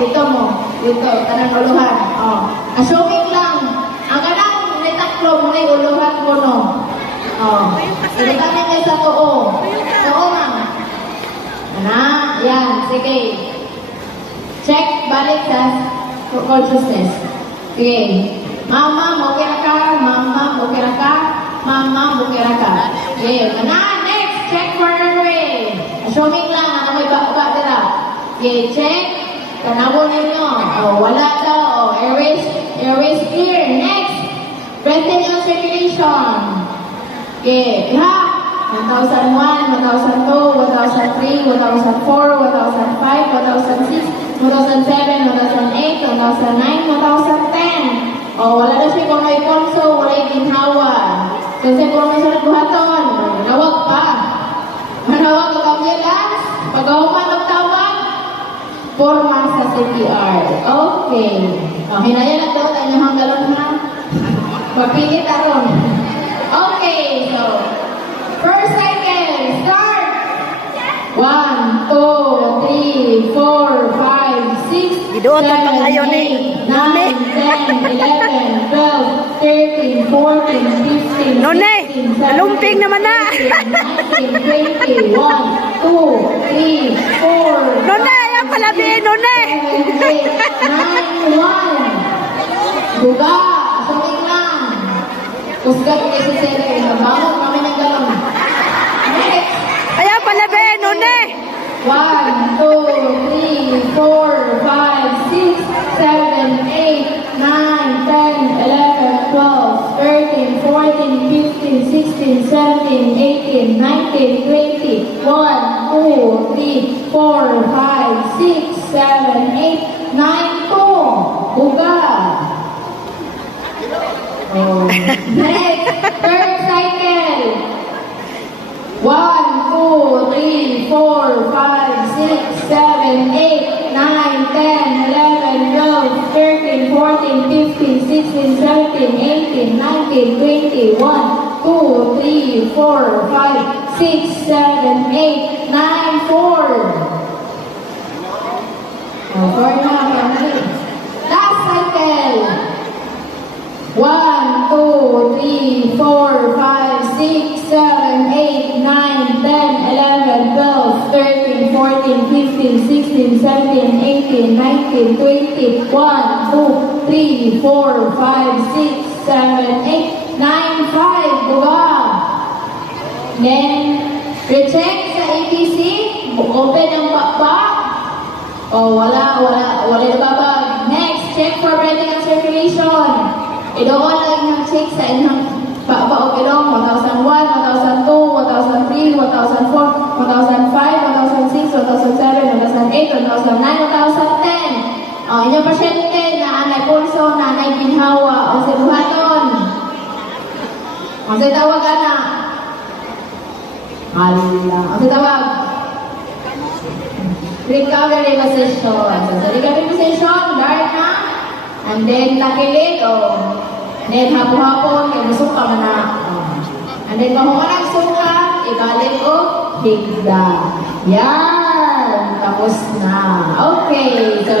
Dito mo. Dito, kanang uluhan. Oh. Assuming lang, ang kanang may taklo mo na uluhan mo, no? Oh. Ito kami may sa tuo. Tuo, ma'am. Ana, yan, sige. Check, balik sa consciousness. Sige. Mama, mukira ka. Mama, mukira ka. Mama, mukira ka. Okay. Ana, next. Check for airway. Assuming lang, ano may baka dira. Okay, check. Tanawo ninyo. Oh, wala daw. Oh, airways clear. Next. Breathing and circulation. Okay. Ha. 1001, 1002, 1003, 1004, 1005, 1006, 2007, 2008, 2009, 2010. Oh, wala na siya kung may konso, wala yung ginhawa. Kasi kung may sarap buhaton, manawag pa. Manawag ang ambulance, pag-ahuman ng tawag, 4 months sa CPR. Okay. Oh, hinaya na daw, tayo nyo galon ha. Papilit aron. Okay, so, first cycle, start! 1, 2, 3, 4, 5, 6, Gidoon na pa kayo 7, ni 8, 9, 10, 11, 12, 13, 14, 15, None, 16, lumping naman na. 19, 20, 1, 2, 3, 4, None, ayaw palabihin, None. 7, 8, 9, 1. Buga, asuming lang. Kusgat kasi sir, nabangon kami ng galon. Next. Ayaw palabihin, None. 1, 2, 3, 4, 5, 6, 7, 8, 9, 10, 11, 12, 13, 14, 15, 16, 17, 18, 19, 20, 1, 2, 3, 4, 5, 6, 7, 8, 9, 2. Buga. Oh. Next, third cycle. 1, 2, 3, 4, 5, 6, 7, 8, 9, 10, 11, 12, 13, 14, 15, 16, 17, 18, 19, 20, 1, 2, 3, 4, 5, 6, 7, 8, 9, 4. Oh, 4 na, family. Last cycle. 1, 2, 3, 4, 5, 6, 7, 8, 9, 10, 11, 12, 13, 14, 15, 16, 17, 18, 19, 20, 1, 2, 3, 4, 5, 6, 7, 8, 9, 5. Buga. Then, recheck sa ABC. Open ang bakbak. Oh, wala nababag. Next, check for breathing and circulation. Idoon lang yung check sa inyong bakbak o ilong 1001, 1002, 1003, 1004, 1005, 2006, 2007, 2008, 2009, 2010. O, inyong pasyente na anay pulso, na anay ginhawa, o si buhaton. O si tawag na. Hala. O si tawag. Recovery position. So, sa recovery position, guard na. And then, nakilit, and then, hapon-hapon, kaya gusto ka man na. And then, mahumanang suka, ibalik higda. Yan! Tapos na. Okay. So,